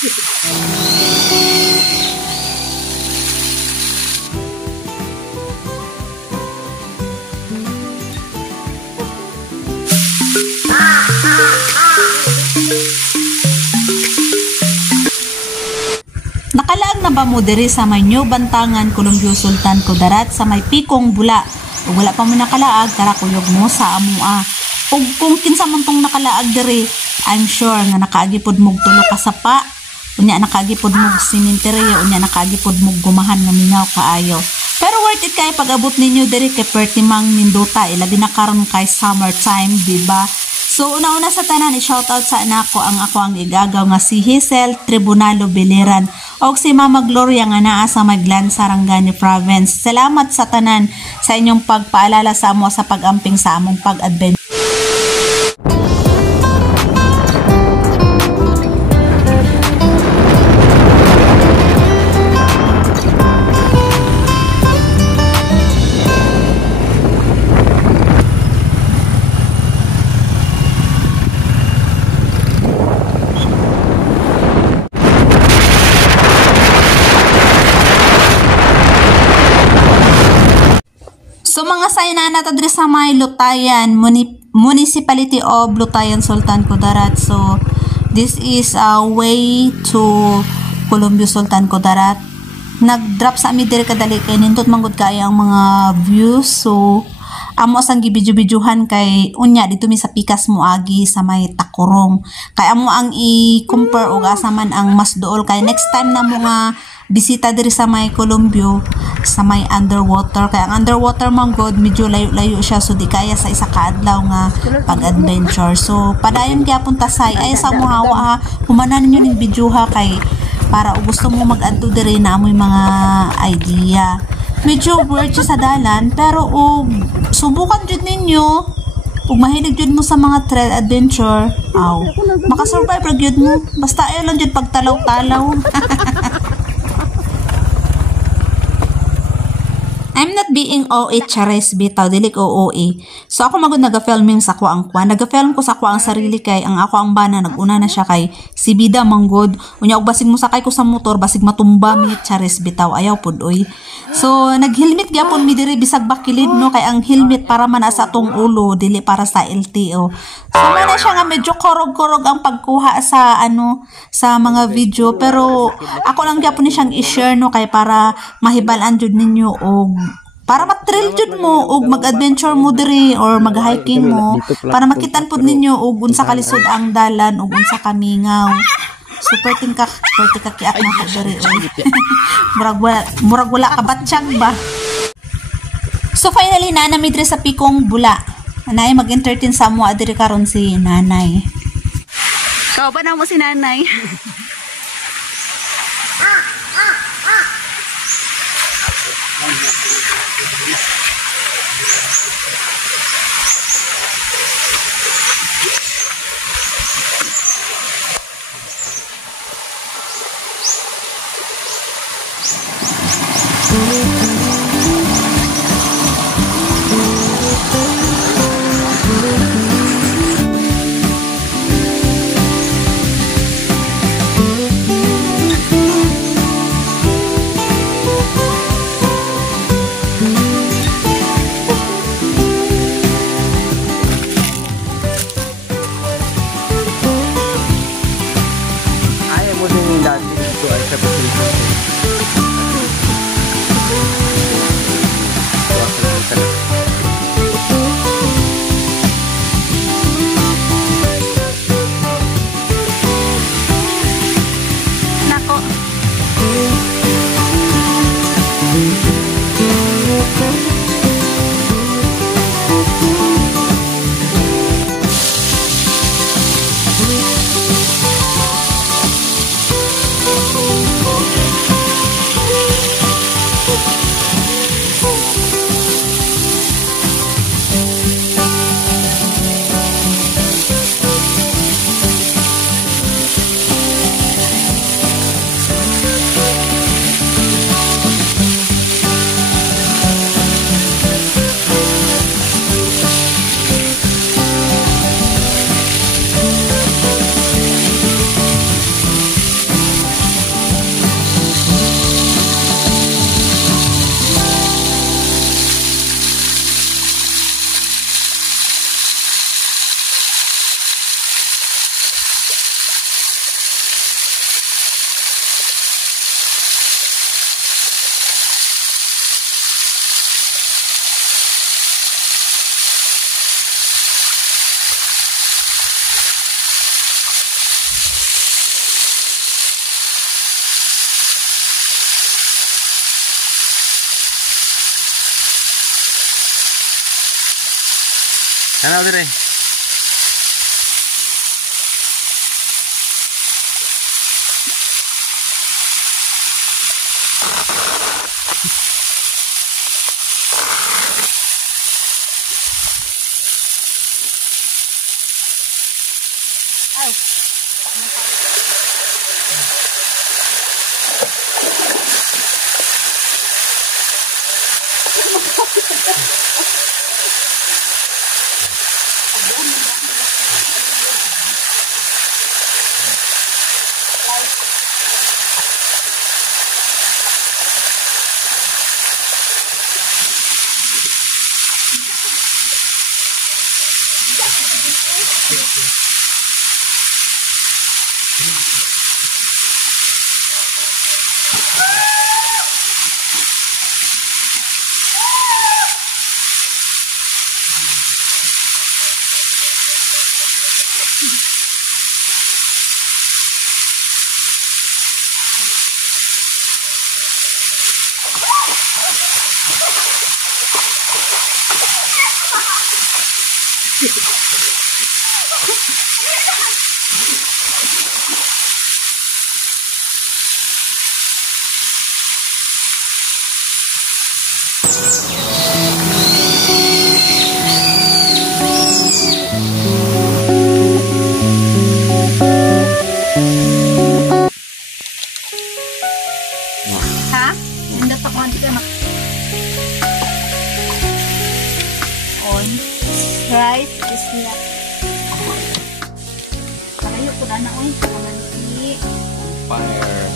Nakalaag na ba mo diri sa may New Bantangan, Columbio, Sultan Kudarat sa may Pikong Bula? Ug wala pa mo nakalaag, tara kuyog mo sa amua. Ug kung kinsa man tong nakalaag diri, I'm sure nga nakaagipod mog tulo ka sapa, unya nakaagipod mog simenteryo, unya nakaagipod mog gumahan nga mingaw kaayo. Pero worth it kay pag-abot ninyo diri kay pertimang Minduta, ilabi na karon kay summertime, diba? So una-una sa tanan, i-shoutout sa anak ko ang igagaw nga si Hazel Tribunalo Biliran o si Mama Gloria nga naa sa Maglan, Sarangani Province. Salamat sa tanan sa inyong pagpaalala sa amo sa pag-amping sa among pag-adventure. So mga saynana ta diri sa may Lutayan, Municipality of Lutayan, Sultan Kudarat. So this is a way to Columbio, Sultan Kudarat. Nag-drop sa ami diri kadali kay nindot manggod kay ang mga views. So amo sang gibidyo-bidyuhan kay unya dito mi sa pikas moagi sa may Takurong. Kay amo ang i-compare og asa man ang mas duol kay next time na mo nga bisita diri sa may Columbio sa may underwater, kaya ang underwater man god medyo layo-layo siya, so di kaya sa isa ka adlaw nga pag-adventure. So padayon gyapon ta say ay sa mo hawa ha, humanan ninyo ning video ha kay para og gusto mo mag-adto diri na amoy mga idea. Medyo weird siya sa dalan pero og subukan jud ninyo. Ug mahilig jud mo sa mga trail adventure, aw makasurvive ra jud mo, basta ayo lang jud pagtalaw-talaw. I'm not being OA chares bitaw, dili ko OA. So ako magud naga-filming sa kuang kwa. Naga-film ko sa kuang sarili kay ang ako ang bana naguna na siya kay si Bida manggod. Unya og basig mo sakay ko sa motor basig matumba mi chares bitaw, ayaw pud oy. So nag-helmet gyapon mi diri bisag bakilid no kay ang helmet para man sa atong ulo dili para sa LTO. So na siya nga medyo korog-korog ang pagkuha sa sa mga video, pero ako lang gyapon ni siyang i-share no kay para mahibal-an jud ninyo og para mag-trail jud mo og mag-adventure mo diri or mag-hiking mo para makitan pud ninyo og unsa kalisod ang dalan ug unsa kamingaw. Super tingka kiat na ko diri oy. murag wala ka batsyag ba. So finally na namidre sa Pikong Bula. Nanay mag-entertain sa mo diri karon si nanay. Kao ba na mo si nanay? Tanaw dire. Ha? Nindot ako ang tika on. Rice is not. Kalayo ko na oy. Kamanti. Fire.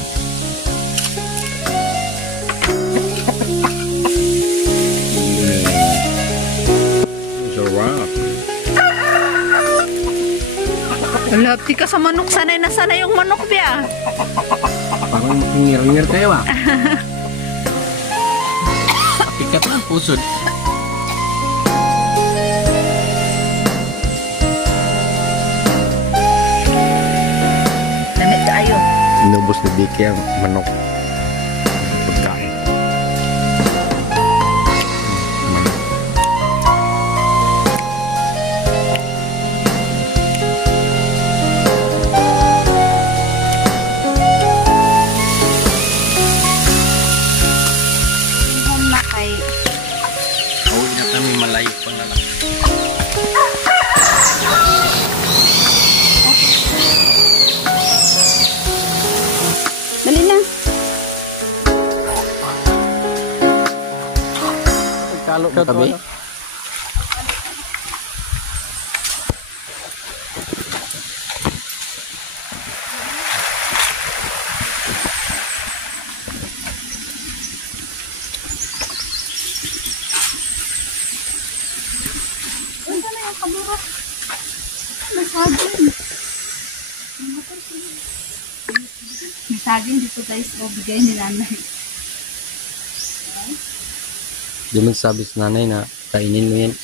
Sarap. Lapti ka sa manok. Sanay na sanay yung manok biya. Parang ngir-ngir kayo ah. Pikat na pusod. Lamit tayo. Inubos na di kaya manok. Pagkain. Manok. Home na kay Huwag na kami malayo pang lalak. dali na. Kalo kami. Ano na yung kamera? May saging. May saging dito guys. O bigay ni nanay. Di man sabi sa nanay na kainin mo yan.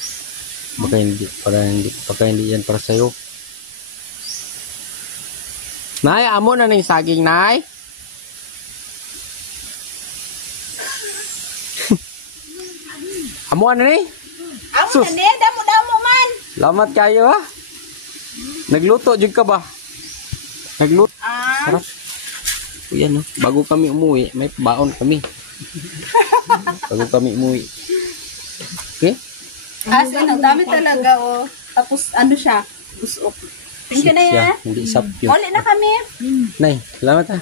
Baka hindi yan para sa'yo. Nay, amo na ng saging, nay. Amo na ni? Amo Sus. na niya. Damo-damo man. Salamat kayo ha. Nagluto jud ka ba? Nagluto. Sarap. O yan no. Bago kami umuwi, may baon kami. Bago kami umuwi. Okay? As in, ang dami talaga, oh. Tapos, ano siya? Usok. Thank you na yan. Hindi sap yun. Uli na kami. Nay, salamat ha.